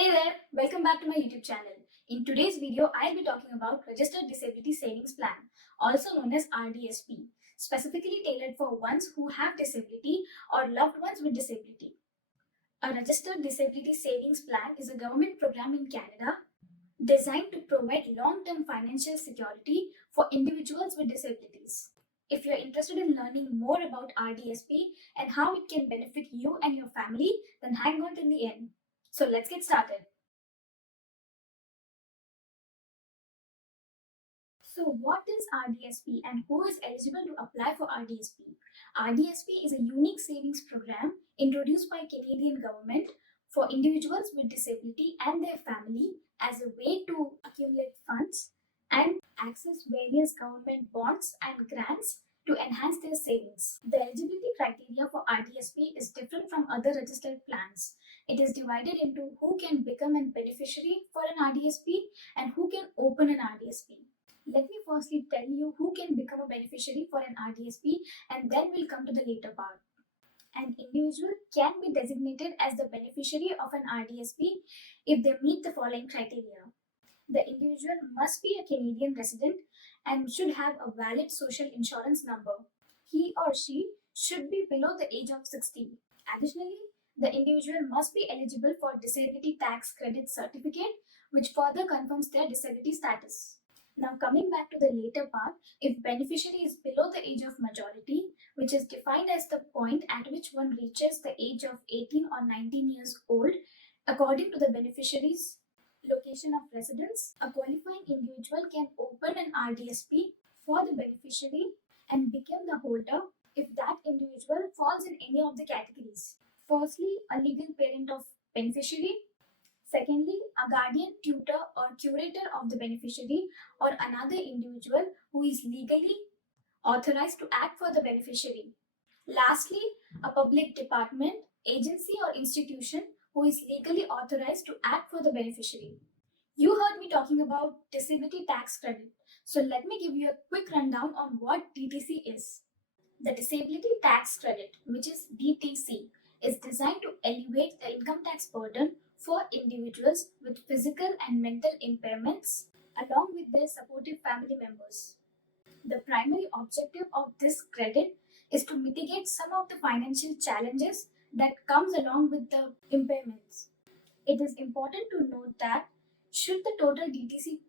Hey there, welcome back to my YouTube channel. In today's video, I'll be talking about Registered Disability Savings Plan, also known as RDSP, specifically tailored for ones who have disability or loved ones with disability. A Registered Disability Savings Plan is a government program in Canada designed to provide long-term financial security for individuals with disabilities. If you're interested in learning more about RDSP and how it can benefit you and your family, then hang on till the end. So let's get started. So what is RDSP and who is eligible to apply for RDSP? RDSP is a unique savings program introduced by Canadian government for individuals with disability and their family as a way to accumulate funds and access various government bonds and grants to enhance their savings. The eligibility criteria for RDSP is different from other registered plans. It is divided into who can become a beneficiary for an RDSP and who can open an RDSP. Let me firstly tell you who can become a beneficiary for an RDSP and then we'll come to the later part. An individual can be designated as the beneficiary of an RDSP if they meet the following criteria. The individual must be a Canadian resident and should have a valid social insurance number. He or she should be below the age of 60. Additionally, the individual must be eligible for disability tax credit certificate, which further confirms their disability status. Now coming back to the later part, if beneficiary is below the age of majority, which is defined as the point at which one reaches the age of 18 or 19 years old, according to the beneficiary's location of residence, a qualifying individual can open an RDSP for the beneficiary and become the holder if that individual falls in any of the categories. Firstly, a legal parent of beneficiary. Secondly, a guardian, tutor, or curator of the beneficiary or another individual who is legally authorized to act for the beneficiary. Lastly, a public department, agency, or institution who is legally authorized to act for the beneficiary. You heard me talking about disability tax credit. So let me give you a quick rundown on what DTC is. The disability tax credit, which is DTC, is designed to alleviate the income tax burden for individuals with physical and mental impairments along with their supportive family members. The primary objective of this credit is to mitigate some of the financial challenges that comes along with the impairments. It is important to note that should the total DTC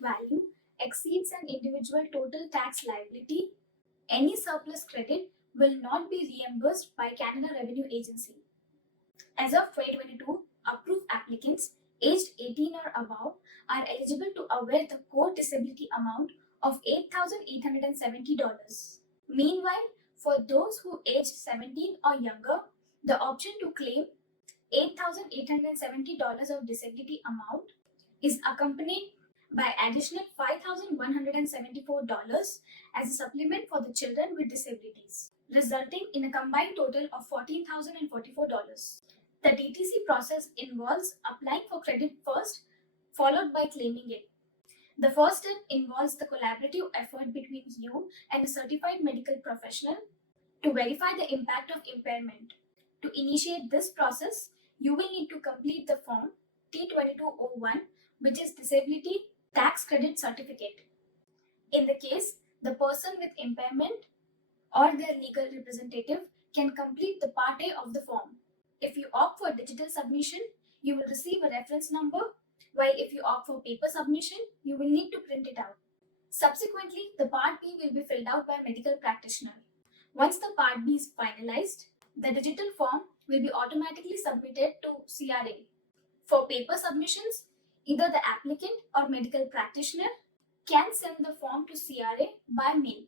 value exceeds an individual total tax liability, any surplus credit will not be reimbursed by Canada Revenue Agency. As of 2022, approved applicants aged 18 or above are eligible to avail the core disability amount of $8,870. Meanwhile, for those who age 17 or younger, the option to claim $8,870 of disability amount is accompanied by additional $5,174 as a supplement for the children with disabilities, resulting in a combined total of $14,044. The DTC process involves applying for credit first, followed by claiming it. The first step involves the collaborative effort between you and a certified medical professional to verify the impact of impairment. To initiate this process, you will need to complete the form T2201, which is Disability Tax Credit Certificate. In the case, the person with impairment or their legal representative can complete the Part A of the form. If you opt for digital submission, you will receive a reference number, while if you opt for paper submission, you will need to print it out. Subsequently, the Part B will be filled out by a medical practitioner. Once the Part B is finalized, the digital form will be automatically submitted to CRA. For paper submissions, either the applicant or medical practitioner can send the form to CRA by mail.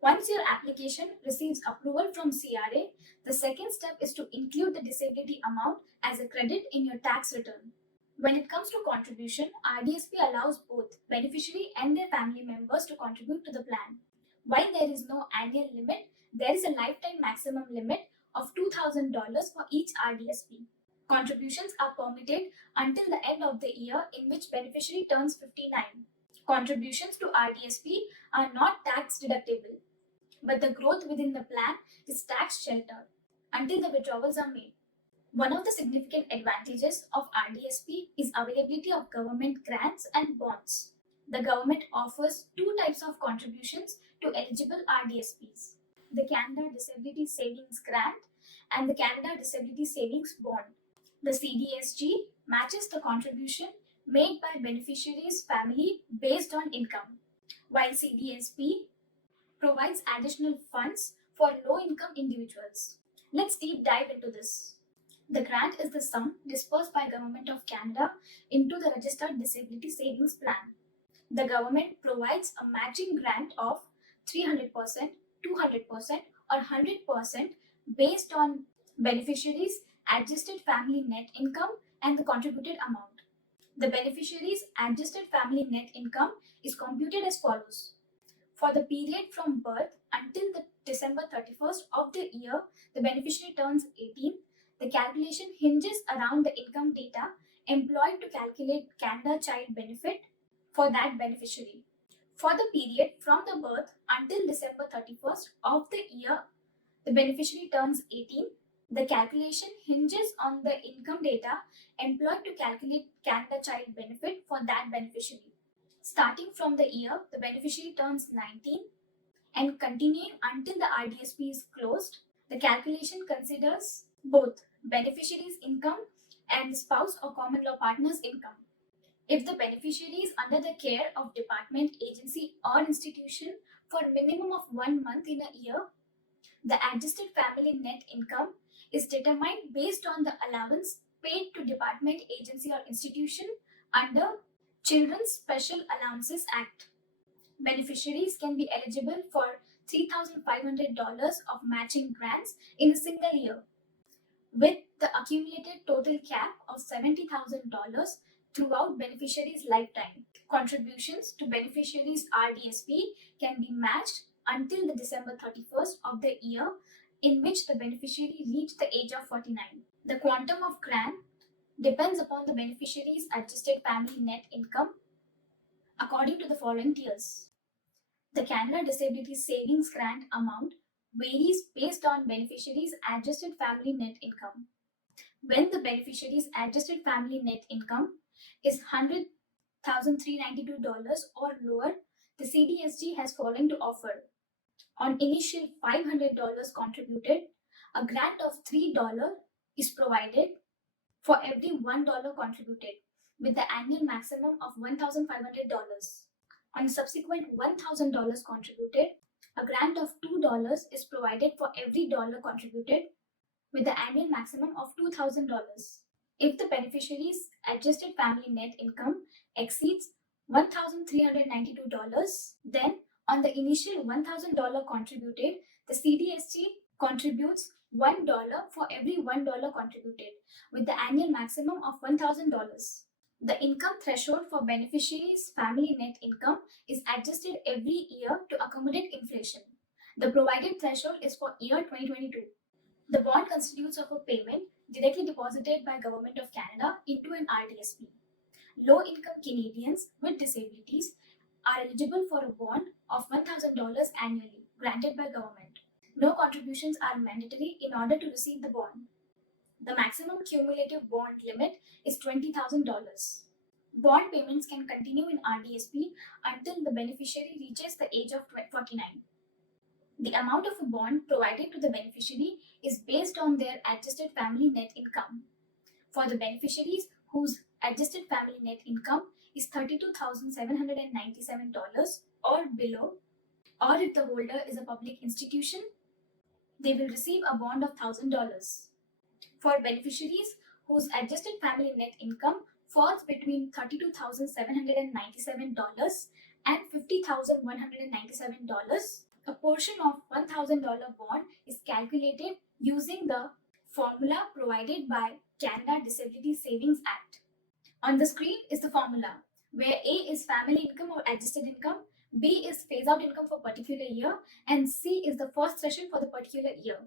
Once your application receives approval from CRA, the second step is to include the disability amount as a credit in your tax return. When it comes to contribution, RDSP allows both beneficiary and their family members to contribute to the plan. While there is no annual limit, there is a lifetime maximum limit of $2,000 for each RDSP. Contributions are permitted until the end of the year in which beneficiary turns 59. Contributions to RDSP are not tax deductible, but the growth within the plan is tax sheltered until the withdrawals are made. One of the significant advantages of RDSP is availability of government grants and bonds. The government offers two types of contributions to eligible RDSPs: the Canada Disability Savings Grant and the Canada Disability Savings Bond. The CDSG matches the contribution made by beneficiaries' family based on income, while CDSB provides additional funds for low-income individuals. Let's deep dive into this. The grant is the sum disbursed by Government of Canada into the Registered Disability Savings Plan. The government provides a matching grant of 300%, 200%, or 100% based on beneficiaries' adjusted family net income and the contributed amount. The beneficiaries' adjusted family net income is computed as follows. For the period from birth until the December 31st of the year the beneficiary turns 18, the calculation hinges around the income data employed to calculate Canada Child Benefit for that beneficiary. For the period from the birth until December 31st of the year the beneficiary turns 18, the calculation hinges on the income data employed to calculate Canada Child Benefit for that beneficiary. Starting from the year the beneficiary turns 19 and continuing until the RDSP is closed, the calculation considers both beneficiary's income and spouse or common law partner's income. If the beneficiary is under the care of department, agency, or institution for a minimum of 1 month in a year, the adjusted family net income is determined based on the allowance paid to department, agency, or institution under Children's Special Allowances Act. Beneficiaries can be eligible for $3,500 of matching grants in a single year, with the accumulated total cap of $70,000 throughout beneficiaries' lifetime. Contributions to beneficiaries' RDSP can be matched until the December 31st of the year in which the beneficiary reached the age of 49. The quantum of grant depends upon the beneficiary's adjusted family net income according to the following tiers. The Canada Disability Savings Grant amount varies based on beneficiary's adjusted family net income. When the beneficiary's adjusted family net income is $100,392 or lower, the CDSG has following to offer. On initial $500 contributed, a grant of $3 is provided for every $1 contributed, with the annual maximum of $1,500. On subsequent $1,000 contributed, a grant of $2 is provided for every dollar contributed, with the annual maximum of $2,000. If the beneficiary's adjusted family net income exceeds $1,392, then on the initial $1,000 contributed, the CDSG contributes $1 for every $1 contributed, with the annual maximum of $1,000. The income threshold for beneficiaries' family net income is adjusted every year to accommodate inflation. The provided threshold is for year 2022. The bond constitutes of a payment directly deposited by Government of Canada into an RDSP. Low-income Canadians with disabilities are eligible for a bond of $1,000 annually granted by government. No contributions are mandatory in order to receive the bond. The maximum cumulative bond limit is $20,000. Bond payments can continue in RDSP until the beneficiary reaches the age of 49. The amount of a bond provided to the beneficiary is based on their adjusted family net income. For the beneficiaries whose adjusted family net income is $32,797 or below, or if the holder is a public institution, they will receive a bond of $1,000. For beneficiaries whose adjusted family net income falls between $32,797 and $50,197, a portion of $1,000 bond is calculated using the formula provided by Canada Disability Savings Act. On the screen is the formula, where A is family income or adjusted income, B is phase-out income for particular year, and C is the first threshold for the particular year.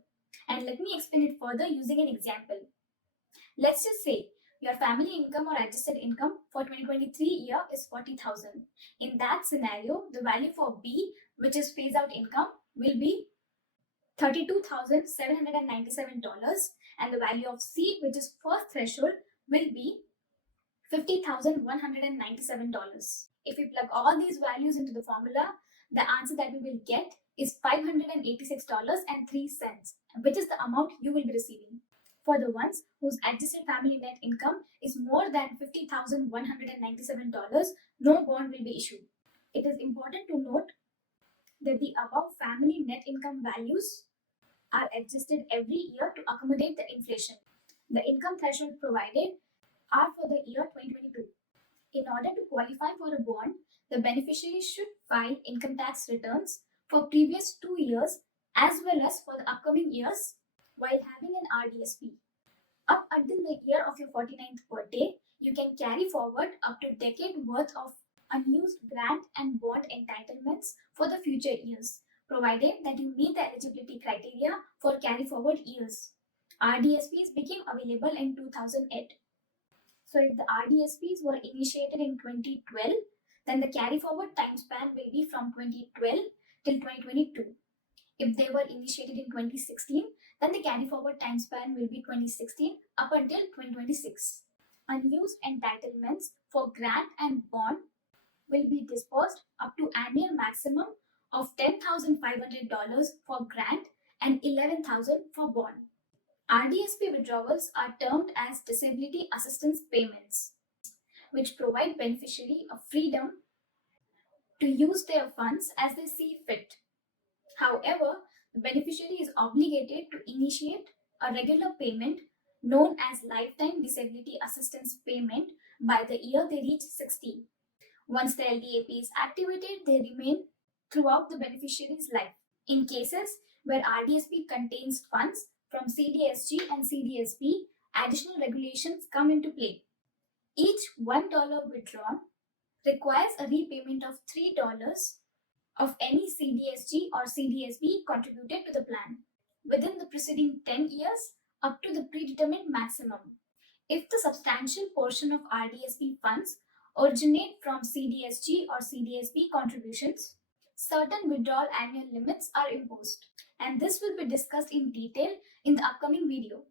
And let me explain it further using an example. Let's just say your family income or adjusted income for 2023 year is 40,000. In that scenario, the value for B, which is phase-out income, will be $32,797, and the value of C, which is first threshold, will be $50,197. If we plug all these values into the formula, the answer that we will get is $586.03, which is the amount you will be receiving. For the ones whose adjusted family net income is more than $50,197, no bond will be issued. It is important to note that the above family net income values are adjusted every year to accommodate the inflation. The income threshold provided are for the year 2022. In order to qualify for a bond, the beneficiary should file income tax returns for previous 2 years as well as for the upcoming years while having an RDSP. Up until the year of your 49th birthday, you can carry forward up to a decade worth of unused grant and bond entitlements for the future years, provided that you meet the eligibility criteria for carry forward years. RDSPs became available in 2008. So if the RDSPs were initiated in 2012, then the carry forward time span will be from 2012 till 2022. If they were initiated in 2016, then the carry forward time span will be 2016 up until 2026. Unused entitlements for grant and bond will be disbursed up to annual maximum of $10,500 for grant and $11,000 for bond. RDSP withdrawals are termed as disability assistance payments, which provide beneficiary a freedom to use their funds as they see fit. However, the beneficiary is obligated to initiate a regular payment known as lifetime disability assistance payment by the year they reach 60. Once the LDAP is activated, they remain throughout the beneficiary's life. In cases where RDSP contains funds from CDSG and CDSB, additional regulations come into play. Each $1 withdrawn requires a repayment of $3 of any CDSG or CDSB contributed to the plan within the preceding 10 years up to the predetermined maximum. If the substantial portion of RDSP funds originate from CDSG or CDSB contributions, certain withdrawal annual limits are imposed, and this will be discussed in detail in the upcoming video.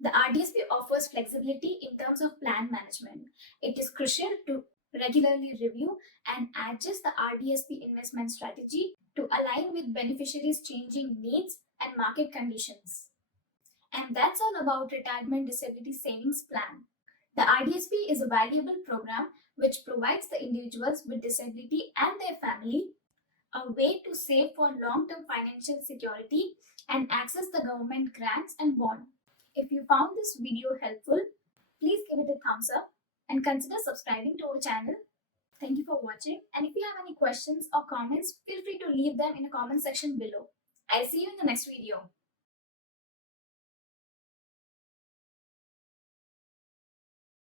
The RDSP offers flexibility in terms of plan management. It is crucial to regularly review and adjust the RDSP investment strategy to align with beneficiaries' changing needs and market conditions. And that's all about Retirement Disability Savings Plan. The RDSP is a valuable program which provides the individuals with disability and their family a way to save for long-term financial security and access the government grants and bond. If you found this video helpful, please give it a thumbs up and consider subscribing to our channel. Thank you for watching, and if you have any questions or comments, feel free to leave them in the comment section below. I'll see you in the next video.